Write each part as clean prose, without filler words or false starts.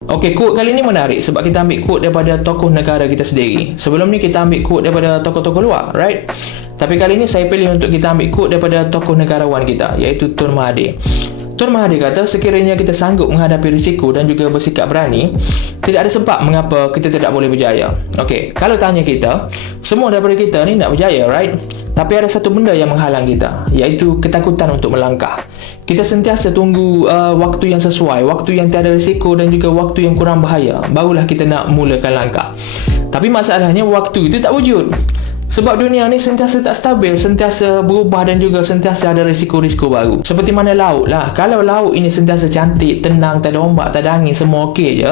Okey, quote kali ni menarik sebab kita ambil quote daripada tokoh negara kita sendiri. Sebelum ni kita ambil quote daripada tokoh-tokoh luar, right? Tapi kali ni saya pilih untuk kita ambil quote daripada tokoh negarawan kita, iaitu Tun Mahathir. Tun Mahathir kata, sekiranya kita sanggup menghadapi risiko dan juga bersikap berani, tidak ada sebab mengapa kita tidak boleh berjaya. Okey, kalau tanya kita, semua daripada kita ni nak berjaya, right? Tapi ada satu benda yang menghalang kita, iaitu ketakutan untuk melangkah. Kita sentiasa tunggu waktu yang sesuai, waktu yang tiada risiko dan juga waktu yang kurang bahaya, barulah kita nak mulakan langkah. Tapi masalahnya waktu itu tak wujud. Sebab dunia ni sentiasa tak stabil, sentiasa berubah dan juga sentiasa ada risiko-risiko baru. Seperti mana laut lah. Kalau laut ini sentiasa cantik, tenang, tak ada ombak, tak ada angin, semua okey je,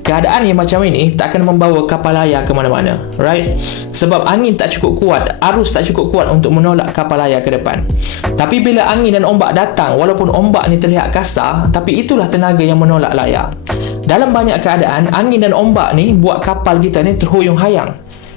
keadaan yang macam ini tak akan membawa kapal layar ke mana-mana, right? Sebab angin tak cukup kuat, arus tak cukup kuat untuk menolak kapal layar ke depan. Tapi bila angin dan ombak datang, walaupun ombak ni terlihat kasar, tapi itulah tenaga yang menolak layar. Dalam banyak keadaan, angin dan ombak ni buat kapal kita ni terhuyung hayang.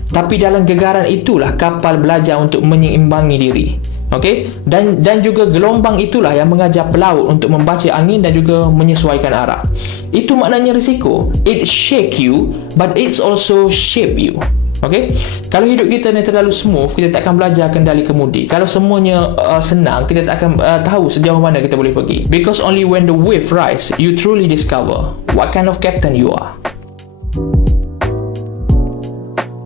Tapi dalam gegaran itulah kapal belajar untuk menyeimbangi diri. Okey? Dan juga gelombang itulah yang mengajar pelaut untuk membaca angin dan juga menyesuaikan arah. Itu maknanya risiko. It shake you, but it's also shape you. Okey? Kalau hidup kita ni terlalu smooth, kita tak akan belajar kendali kemudi. Kalau semuanya senang, kita tak akan tahu sejauh mana kita boleh pergi. Because only when the wave rise, you truly discover what kind of captain you are.